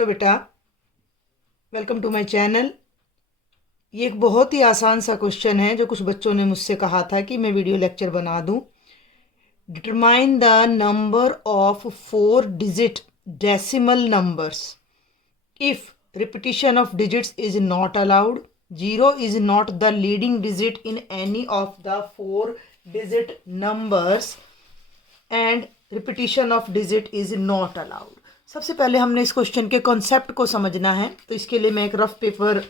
तो बेटा, welcome to my channel. ये एक बहुत ही आसान सा क्वेश्चन है जो कुछ बच्चों ने मुझसे कहा था कि मैं वीडियो लेक्चर बना दूं। Determine the number of 4 digit decimal numbers if repetition of digits is not allowed, zero is not the leading digit in any of the 4 digit numbers and repetition of digit is not allowed. सबसे पहले हमने इस question के concept को समझना है, तो इसके लिए मैं एक रफ पेपर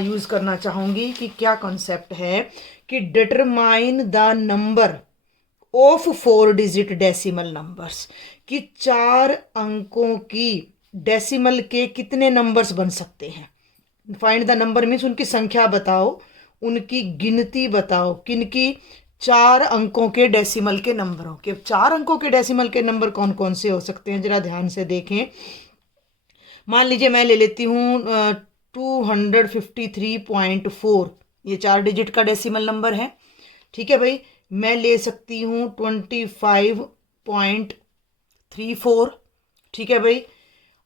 यूज़ करना चाहूँगी कि क्या कॉन्सेप्ट है कि determine the number of 4 digit decimal numbers, कि 4 अंकों की डेसिमल के कितने नंबर्स बन सकते हैं। फाइंड द नंबर मीन्स उनकी संख्या बताओ, उनकी गिनती बताओ, किनकी 4 अंकों के डेसिमल के नंबरों के। 4 अंकों के डेसिमल के नंबर कौन कौन से हो सकते हैं, जरा ध्यान से देखें। मान लीजिए मैं ले लेती हूँ 253.4, ये 4 डिजिट का डेसिमल नंबर है। ठीक है भाई, मैं ले सकती हूँ 25.34। ठीक है भाई,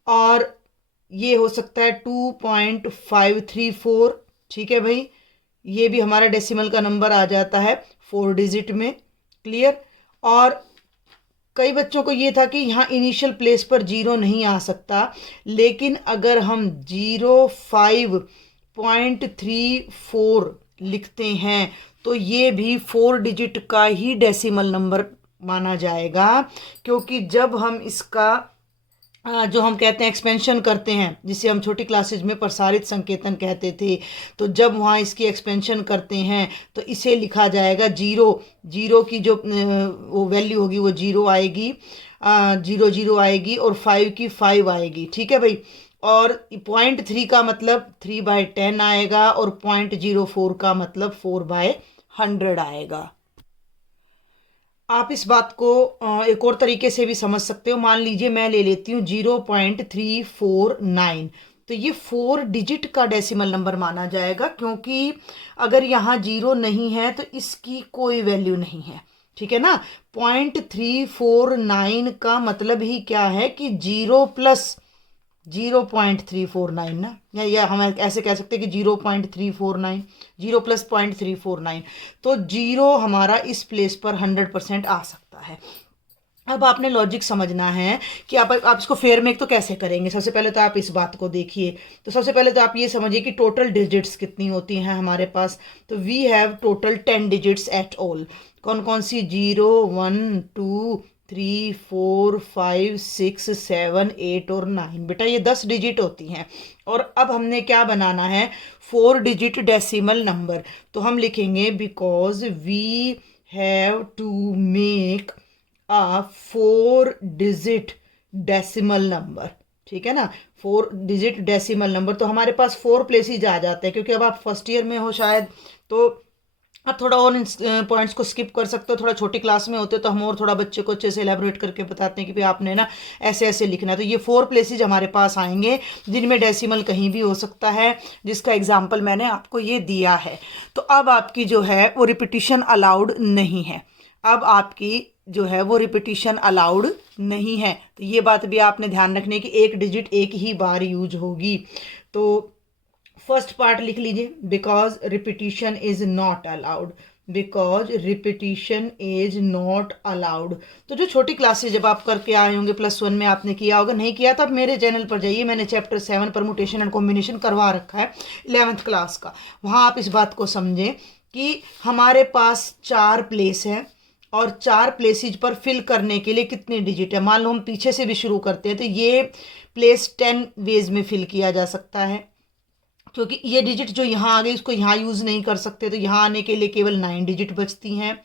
और ये हो सकता है 2.534। ठीक है भाई, ये भी हमारा डेसिमल का नंबर आ जाता है 4 डिजिट में। क्लियर। और कई बच्चों को ये था कि यहाँ इनिशियल प्लेस पर जीरो नहीं आ सकता, लेकिन अगर हम 05.34 लिखते हैं तो ये भी 4 डिजिट का ही डेसिमल नंबर माना जाएगा, क्योंकि जब हम इसका जो हम कहते हैं एक्सपेंशन करते हैं, जिसे हम छोटी क्लासेज में प्रसारित संकेतन कहते थे, तो जब वहाँ इसकी एक्सपेंशन करते हैं तो इसे लिखा जाएगा जीरो। जीरो की जो वो वैल्यू होगी वो जीरो आएगी, 00 आएगी, और 5 की 5 आएगी। ठीक है भाई, और 0.3 का मतलब 3/10 आएगा, और 0.04 का मतलब 4/100 आएगा। आप इस बात को एक और तरीके से भी समझ सकते हो। मान लीजिए मैं ले लेती हूँ 0.349, तो ये 4 डिजिट का डेसिमल नंबर माना जाएगा, क्योंकि अगर यहाँ जीरो नहीं है तो इसकी कोई वैल्यू नहीं है। ठीक है ना। 0.349 का मतलब ही क्या है कि जीरो प्लस 0.349 ना, या हम ऐसे कह सकते हैं कि 0.349, जीरो प्लस 0.349, तो जीरो हमारा इस प्लेस पर 100% आ सकता है। अब आपने लॉजिक समझना है कि आप इसको फेयर मेक तो कैसे करेंगे। सबसे पहले तो आप इस बात को देखिए, तो सबसे पहले तो आप ये समझिए कि टोटल डिजिट्स कितनी होती हैं हमारे पास। तो we have total 10 digits at all. कौन कौन सी? 0, 1, 2, 3, 4, 5, 6, 7, 8 और 9। बेटा ये 10 डिजिट होती हैं। और अब हमने क्या बनाना है? 4 डिजिट डेसिमल नंबर। तो हम लिखेंगे because we have to make a 4 digit decimal number. ठीक है ना, 4 डिजिट डेसिमल नंबर। तो हमारे पास 4 प्लेसेज आ जाते हैं, क्योंकि अब आप फर्स्ट ईयर में हो शायद, तो आप थोड़ा और इन पॉइंट्स को स्किप कर सकते हो। थोड़ा छोटी क्लास में होते तो हम और थोड़ा बच्चे को अच्छे से एलेबोरेट करके बताते हैं कि भाई आपने ना ऐसे ऐसे लिखना है। तो ये 4 प्लेसेज हमारे पास आएंगे जिनमें डेसिमल कहीं भी हो सकता है, जिसका एग्जाम्पल मैंने आपको ये दिया है। तो अब आपकी जो है वो रिपीटिशन अलाउड नहीं है। अब आपकी जो है वो रिपीटिशन अलाउड नहीं है। तो ये बात भी आपने ध्यान रखनी है कि 1 डिजिट एक ही बार यूज होगी। तो फर्स्ट पार्ट लिख लीजिए, because repetition is not allowed. Because repetition is not allowed. तो जो छोटी क्लासेस जब आप करके आए होंगे +1 में, आपने किया होगा, नहीं किया तो आप मेरे चैनल पर जाइए, मैंने चैप्टर 7 परमुटेशन एंड कॉम्बिनेशन करवा रखा है 11th क्लास का। वहाँ आप इस बात को समझें कि हमारे पास 4 प्लेस है, और 4 प्लेसेज पर फिल करने के लिए कितने डिजिट है। मान लो हम पीछे से भी शुरू करते हैं, तो ये प्लेस 10 वेज में फिल किया जा सकता है, क्योंकि ये डिजिट जो यहाँ आ गई इसको यहाँ यूज़ नहीं कर सकते, तो यहाँ आने के लिए केवल 9 डिजिट बचती हैं।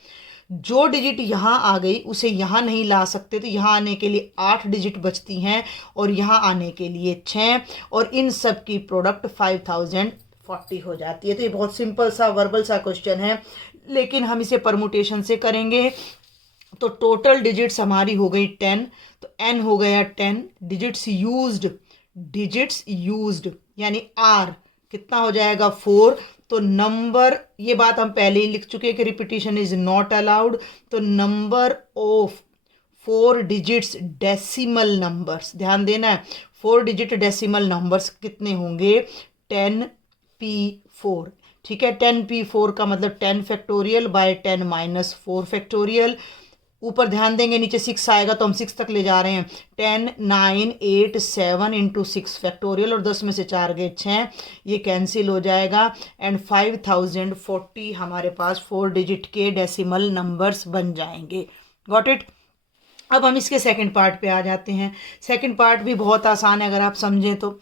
जो डिजिट यहाँ आ गई उसे यहाँ नहीं ला सकते, तो यहाँ आने के लिए 8 डिजिट बचती हैं, और यहाँ आने के लिए 6, और इन सब की प्रोडक्ट 5040 हो जाती है। तो ये बहुत सिंपल सा वर्बल सा क्वेश्चन है, लेकिन हम इसे परमुटेशन से करेंगे। तो टोटल डिजिट्स हमारी हो गई 10, तो n हो गया 10। डिजिट्स यूज्ड यानी r कितना हो जाएगा? 4। तो नंबर, ये बात हम पहले ही लिख चुके हैं कि रिपीटिशन इज नॉट अलाउड। तो number of 4 digits decimal numbers, ध्यान देना है, 4 डिजिट डेसिमल नंबर्स कितने होंगे, 10p4। ठीक है, 10p4 का मतलब 10 फैक्टोरियल बाय 10 माइनस 4 फैक्टोरियल। ऊपर ध्यान देंगे नीचे 6 आएगा तो हम 6 तक ले जा रहे हैं। 10 9 8 7 इंटू 6 फैक्टोरियल, और 10 में से 4 गए 6, ये कैंसिल हो जाएगा। एंड 5040 हमारे पास 4 डिजिट के डेसिमल नंबर्स बन जाएंगे। Got it. अब हम इसके सेकंड पार्ट पे आ जाते हैं। सेकंड पार्ट भी बहुत आसान है अगर आप समझें तो।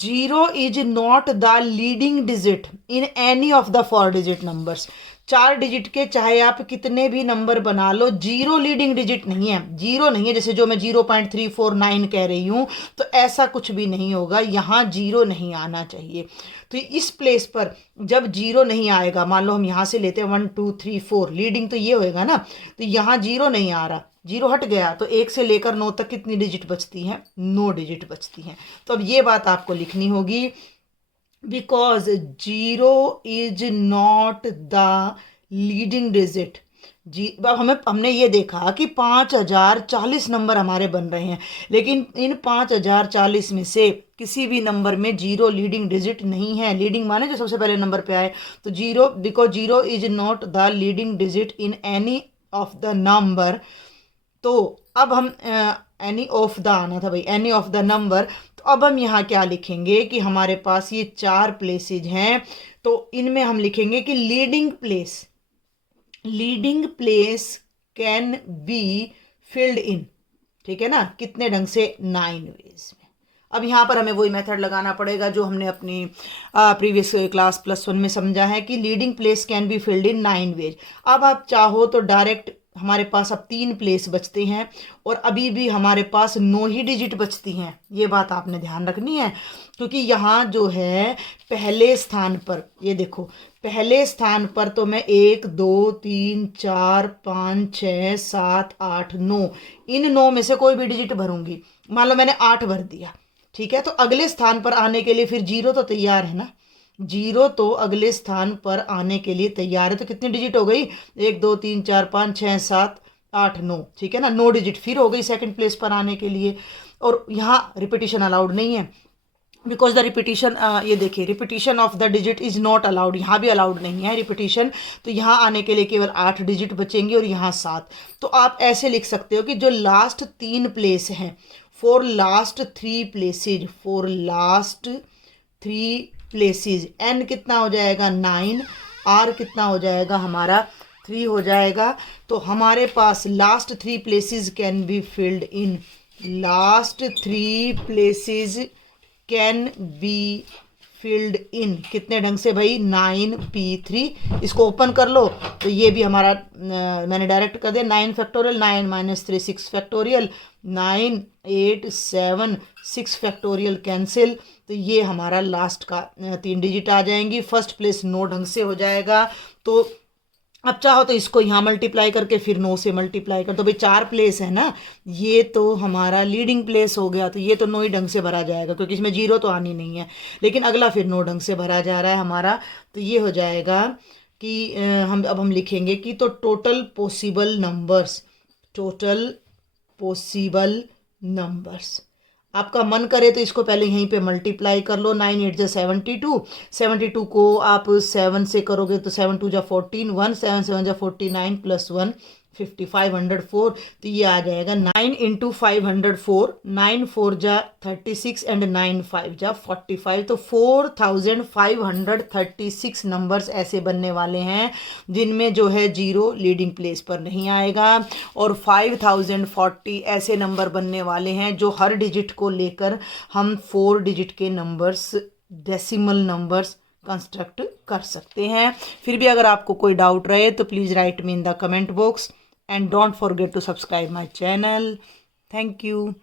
0 is not the leading digit in any of the 4 digit numbers. 4 digit के चाहे आप कितने भी नंबर बना लो, 0 लीडिंग डिजिट नहीं है, 0 नहीं है। जैसे जो मैं 0.349 कह रही हूँ तो ऐसा कुछ भी नहीं होगा, यहाँ 0 नहीं आना चाहिए। तो इस प्लेस पर जब 0 नहीं आएगा, मान लो हम यहाँ से लेते हैं 1 2 3 4, लीडिंग तो ये होएगा ना, तो यहाँ 0 नहीं आ रहा, 0 हट गया, तो 1 से लेकर 9 तक कितनी डिजिट बचती हैं, 9 डिजिट बचती हैं। तो अब ये बात आपको लिखनी होगी, because 0 is not the leading digit. जी, अब हमने ये देखा कि 5040 नंबर हमारे बन रहे हैं, लेकिन इन 5040 में से किसी भी नंबर में 0 लीडिंग डिजिट नहीं है। लीडिंग माने जो सबसे पहले नंबर पे आए, तो 0, because 0 is not the leading digit in any of the number. तो अब हम एनी ऑफ द आना था भाई, एनी ऑफ द नंबर। तो अब हम यहाँ क्या लिखेंगे कि हमारे पास ये 4 प्लेसेज हैं, तो इनमें हम लिखेंगे कि leading place can be filled इन। ठीक है ना, कितने ढंग से, 9 वेज में। अब यहाँ पर हमें वही मेथड लगाना पड़ेगा जो हमने अपनी प्रीवियस क्लास +1 में समझा है कि leading place can be filled in 9 ways. अब आप चाहो तो डायरेक्ट हमारे पास अब 3 प्लेस बचते हैं और अभी भी हमारे पास 9 ही डिजिट बचती हैं। ये बात आपने ध्यान रखनी है, क्योंकि यहाँ जो है पहले स्थान पर, ये देखो पहले स्थान पर तो मैं 1 2 3 4 5 6 7 8 9, इन 9 में से कोई भी डिजिट भरूंगी। मान लो मैंने 8 भर दिया, ठीक है, तो अगले स्थान पर आने के लिए फिर 0 तो तैयार है ना, 0 तो अगले स्थान पर आने के लिए तैयार है। तो कितनी डिजिट हो गई, 1 2 3 4 5 6 7 8 9, ठीक है ना, 9 डिजिट फिर हो गई सेकंड प्लेस पर आने के लिए। और यहाँ रिपीटिशन अलाउड नहीं है, बिकॉज द रिपीटिशन, ये देखिए repetition of the digit is not allowed, यहाँ भी अलाउड नहीं है रिपीटिशन। तो यहाँ आने के लिए केवल 8 डिजिट बचेंगे और यहाँ 7। तो आप ऐसे लिख सकते हो कि जो लास्ट 3 प्लेस हैं, for last 3 places, for last 3 places, n कितना हो जाएगा 9, आर कितना हो जाएगा हमारा 3 हो जाएगा। तो हमारे पास last 3 places can be filled in, last 3 places can be filled in कितने ढंग से भाई, 9p3। इसको ओपन कर लो तो ये भी हमारा मैंने डायरेक्ट कर दिया, 9 factorial, 9 minus 3 6 factorial, 9 8 7 6 factorial cancel. तो ये हमारा लास्ट का 3 डिजिट आ जाएंगी। फर्स्ट प्लेस 9 ढंग से हो जाएगा। तो अब चाहो तो इसको यहाँ मल्टीप्लाई करके फिर 9 से मल्टीप्लाई कर, तो भाई 4 प्लेस है ना, ये तो हमारा लीडिंग प्लेस हो गया, तो ये तो 9 ही ढंग से भरा जाएगा क्योंकि इसमें 0 तो आनी नहीं है, लेकिन अगला फिर 9 ढंग से भरा जा रहा है हमारा। तो ये हो जाएगा कि हम लिखेंगे कि तो टोटल पॉसिबल नंबर्स, आपका मन करे तो इसको पहले यहीं पे मल्टीप्लाई कर लो, 9 8 जा 72, 72 को आप 7 से करोगे तो 7 2 जा 14, 1 7 7 जा 49 प्लस 1 504। तो ये आ जाएगा 9 इंटू 504, 9 4 जा 36 एंड 9 5 जा 45। तो 4536 नंबर्स ऐसे बनने वाले हैं जिनमें जो है 0 लीडिंग प्लेस पर नहीं आएगा, और 5040 ऐसे नंबर बनने वाले हैं जो हर डिजिट को लेकर हम 4 डिजिट के नंबर्स, डेसिमल नंबर्स कंस्ट्रक्ट कर सकते हैं। फिर भी अगर आपको कोई डाउट रहे तो please write me in the comment box and don't forget to subscribe my channel. Thank you.